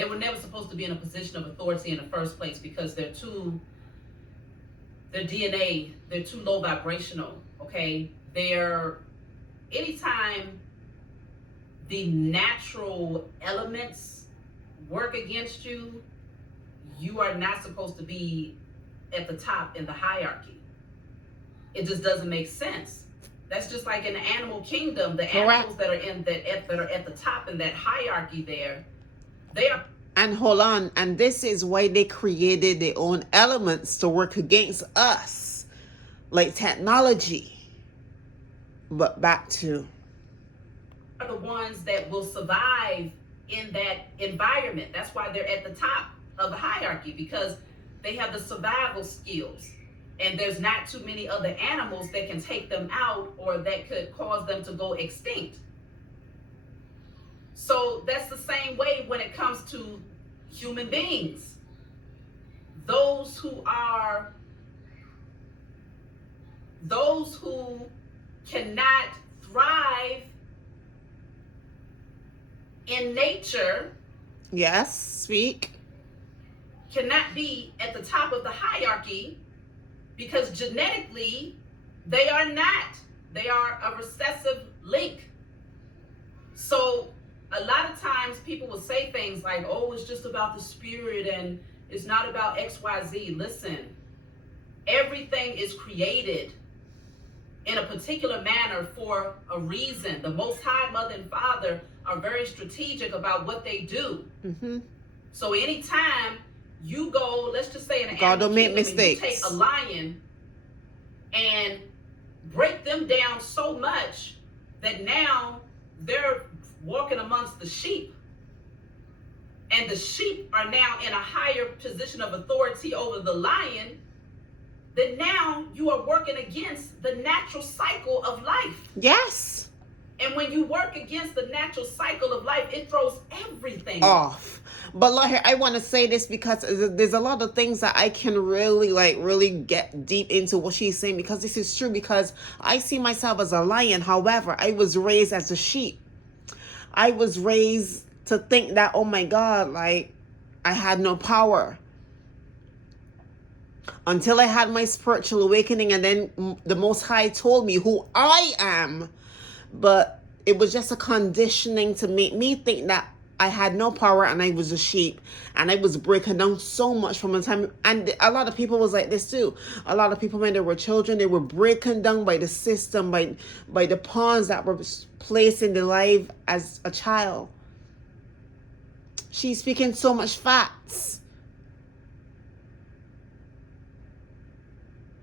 They were never supposed to be in a position of authority in the first place because their DNA, they're too low vibrational, okay? Anytime the natural elements work against you, you are not supposed to be at the top in the hierarchy. It just doesn't make sense. That's just like in the animal kingdom, the animals that are at the top in that hierarchy there, they are. And hold on, and this is why they created their own elements to work against us, like technology. But back to, are the ones that will survive in that environment. That's why they're at the top of the hierarchy, because they have the survival skills. And there's not too many other animals that can take them out or that could cause them to go extinct. So that's the same way when it comes to human beings. Those who cannot thrive in nature. Yes, speak. Cannot be at the top of the hierarchy because genetically they are not. They are a recessive link. So a lot of times people will say things like, oh, it's just about the spirit and it's not about XYZ. Listen, everything is created in a particular manner for a reason. The Most High Mother and Father are very strategic about what they do. Mm-hmm. So anytime you go, let's just say in an God don't make mistakes. You take a lion and break them down so much that now they're walking amongst the sheep, and the sheep are now in a higher position of authority over the lion, then now you are working against the natural cycle of life. Yes. And when you work against the natural cycle of life, it throws everything off. But Lord, I want to say this because there's a lot of things that I can really get deep into what she's saying, because this is true, because I see myself as a lion. However, I was raised as a sheep. I was raised to think that, oh my God, like I had no power. Until I had my spiritual awakening, and then the Most High told me who I am. But it was just a conditioning to make me think that I had no power and I was a sheep, and I was breaking down so much from the time. And a lot of people was like this too. A lot of people, when they were children, they were breaking down by the system, by the pawns that were placed in their life as a child. She's speaking so much facts.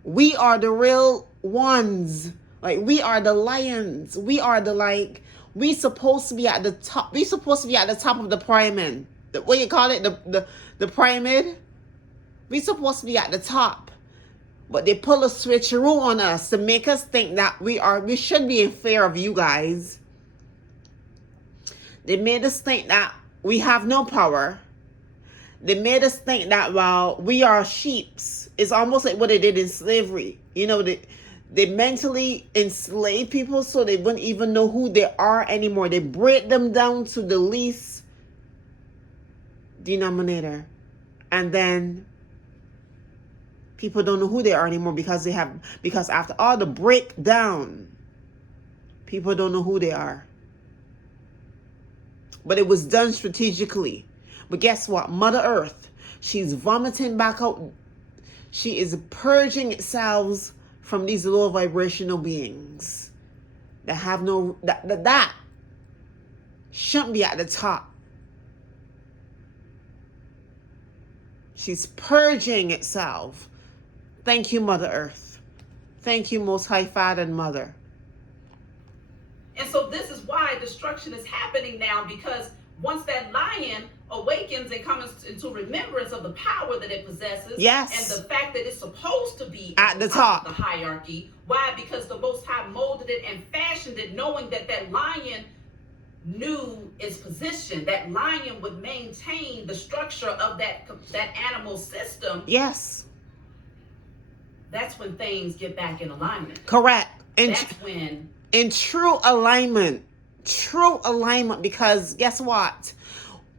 We are the real ones. Like, we are the lions. We are the, we supposed to be at the top. We supposed to be at the top of the pyramid. What you call it? The pyramid? We supposed to be at the top. But they pull a switcheroo on us to make us think that we should be in fear of you guys. They made us think that we have no power. They made us think that, well, we are sheeps. It's almost like what they did in slavery. You know, they mentally enslave people so they wouldn't even know who they are anymore. They break them down to the least denominator. And then people don't know who they are anymore because after all the breakdown, people don't know who they are. But it was done strategically. But guess what? Mother Earth, she's vomiting back out. She is purging itself from these low vibrational beings that have that shouldn't be at the top. She's purging itself. Thank you, Mother Earth. Thank you, Most High Father and Mother. And so this is why destruction is happening now, because once that lion awakens and comes into remembrance of the power that it possesses, yes, and the fact that it's supposed to be at the top of the hierarchy. Why? Because the Most High molded it and fashioned it, knowing that that lion knew its position. That lion would maintain the structure of that animal system. Yes. That's when things get back in alignment. Correct. And that's when, in true alignment, because guess what?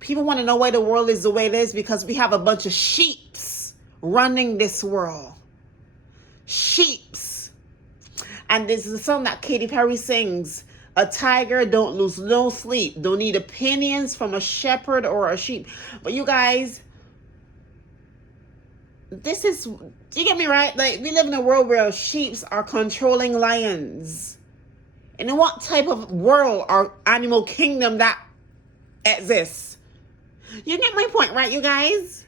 People want to know why the world is the way it is because we have a bunch of sheeps running this world. Sheeps. And this is a song that Katy Perry sings. A tiger don't lose no sleep. Don't need opinions from a shepherd or a sheep. But you guys, this is, you get me right? Like, we live in a world where sheeps are controlling lions. And in what type of world or animal kingdom that exists? You get my point, right, you guys?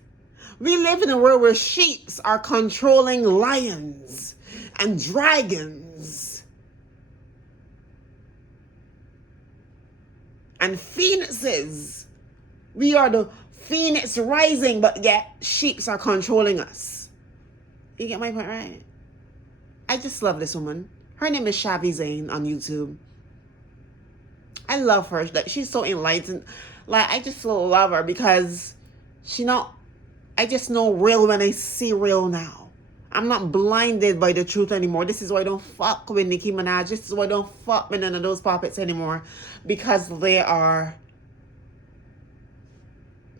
We live in a world where sheeps are controlling lions and dragons and phoenixes. We are the phoenix rising, but yet sheeps are controlling us. You get my point, right? I just love this woman. Her name is Shavi Zane on YouTube. I love her. Like, she's so enlightened. Like, I just so love her because I just know real when I see real now. I'm not blinded by the truth anymore. This is why I don't fuck with Nicki Minaj. This is why I don't fuck with none of those puppets anymore. Because they are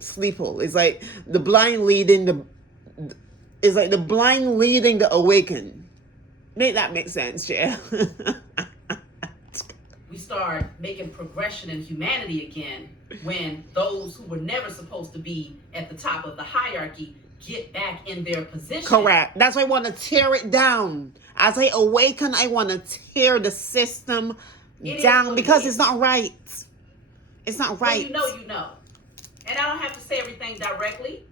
sleeple. It's like the blind leading the awakened. Make that make sense, yeah. We start making progression in humanity again when those who were never supposed to be at the top of the hierarchy get back in their position. Correct. That's why I want to tear it down. As I awaken, I want to tear the system down because it's not right. It's not right. Well, you know. And I don't have to say everything directly.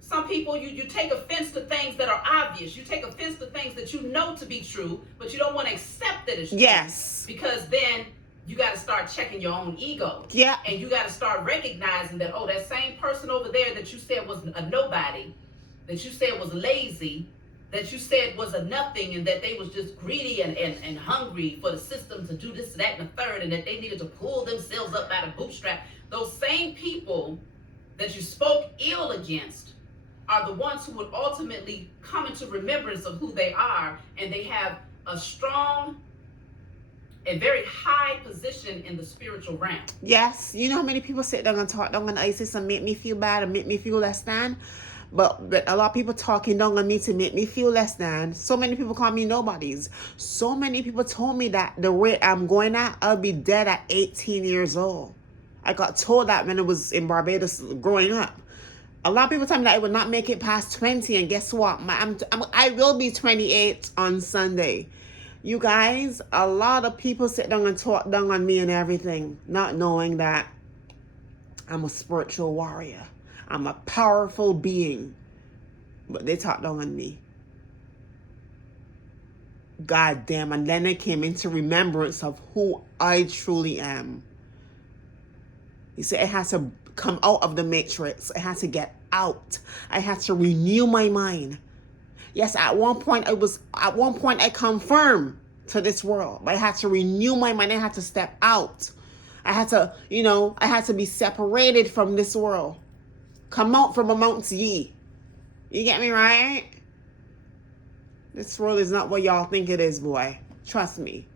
Some people, you take offense to things that are obvious. You take offense to things that you know to be true, but you don't want to accept that it's true. Yes. Because then you got to start checking your own ego. Yeah. And you got to start recognizing that, oh, that same person over there that you said was a nobody, that you said was lazy, that you said was a nothing, and that they was just greedy and hungry for the system to do this, that, and the third, and that they needed to pull themselves up by the bootstrap. Those same people that you spoke ill against are the ones who would ultimately come into remembrance of who they are, and they have a strong and very high position in the spiritual realm. Yes. You know how many people sit down and talk down on ISIS and make me feel bad and make me feel less than? But a lot of people talking down on me to make me feel less than. So many people call me nobodies. So many people told me that the rate I'm going at, I'll be dead at 18 years old. I got told that when I was in Barbados growing up. A lot of people tell me that I would not make it past 20, and guess what? I will be 28 on Sunday. You guys, a lot of people sit down and talk down on me and everything, not knowing that I'm a spiritual warrior. I'm a powerful being, but they talk down on me. God damn, and then I came into remembrance of who I truly am. You see, it has to come out of the matrix. It has to get out. I had to renew my mind. Yes, at one point I confirmed to this world, but I had to renew my mind. I had to step out. I had to be separated from this world. Come out from amongst ye. You get me right? This world is not what y'all think it is, boy. Trust me.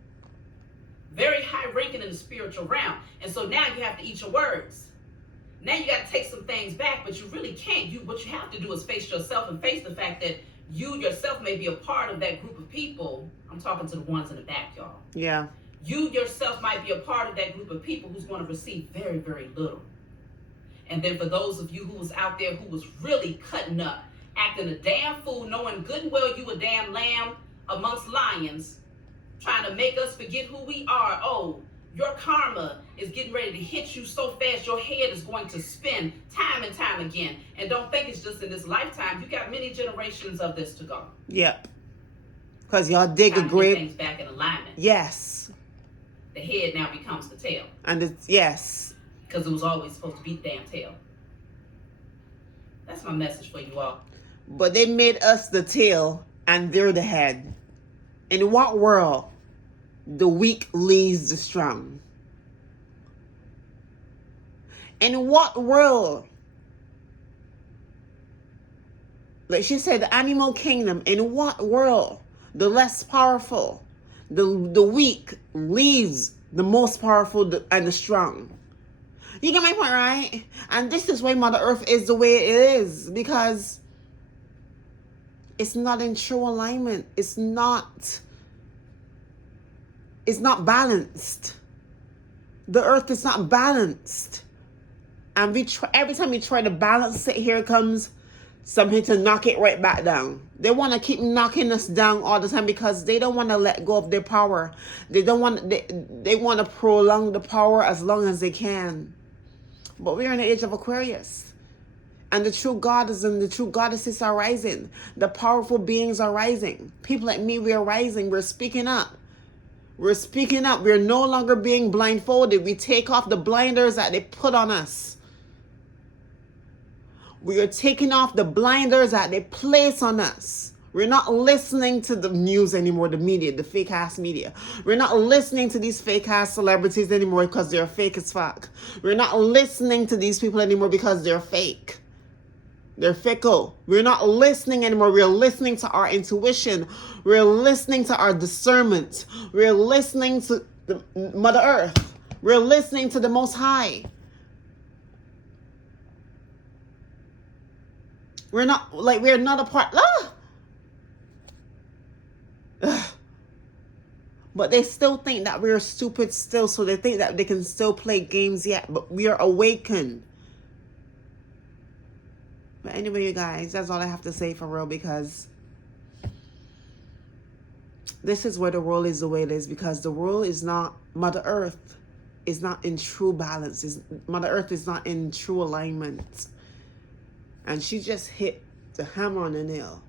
Very high ranking in the spiritual realm. And so now you have to eat your words. Now you got to take some things back, but you really can't. What you have to do is face yourself and face the fact that you yourself may be a part of that group of people. I'm talking to the ones in the back, y'all. Yeah. You yourself might be a part of that group of people who's going to receive very, very little. And then for those of you who was out there who was really cutting up, acting a damn fool, knowing good and well you a damn lamb amongst lions, trying to make us forget who we are. Oh, your karma is getting ready to hit you so fast your head is going to spin time and time again. And don't think it's just in this lifetime. You got many generations of this to go. Yep. Because y'all dig a grave. Things back in alignment. Yes. The head now becomes the tail. And it's, yes. Because it was always supposed to be the damn tail. That's my message for you all. But they made us the tail and they're the head. In what world the weak leads the strong? In what world, like she said, the animal kingdom, in what world the less powerful, the weak leads the most powerful and the strong? You get my point, right? And this is why Mother Earth is the way it is, because it's not in true alignment. It's not balanced. The earth is not balanced. And every time we try to balance it, here comes something to knock it right back down. They want to keep knocking us down all the time because they don't want to let go of their power. They want to prolong the power as long as they can. But we're in the age of Aquarius. And the true goddess and the true goddesses are rising. The powerful beings are rising. People like me, we are rising. We're speaking up. We're speaking up. We're no longer being blindfolded. We take off the blinders that they put on us. We are taking off the blinders that they place on us. We're not listening to the news anymore, the media, the fake ass media. We're not listening to these fake ass celebrities anymore because they're fake as fuck. We're not listening to these people anymore because they're fake. They're fickle. We're not listening anymore. We're listening to our intuition. We're listening to our discernment. We're listening to the Mother Earth. We're listening to the Most High. We're not a part. But they still think that we're stupid still, so they think that they can still play games yet. But we are awakened. But anyway, you guys, that's all I have to say for real, because this is where the world is the way it is, because the world is not, Mother Earth is not in true balance. Mother Earth is not in true alignment. And she just hit the hammer on the nail.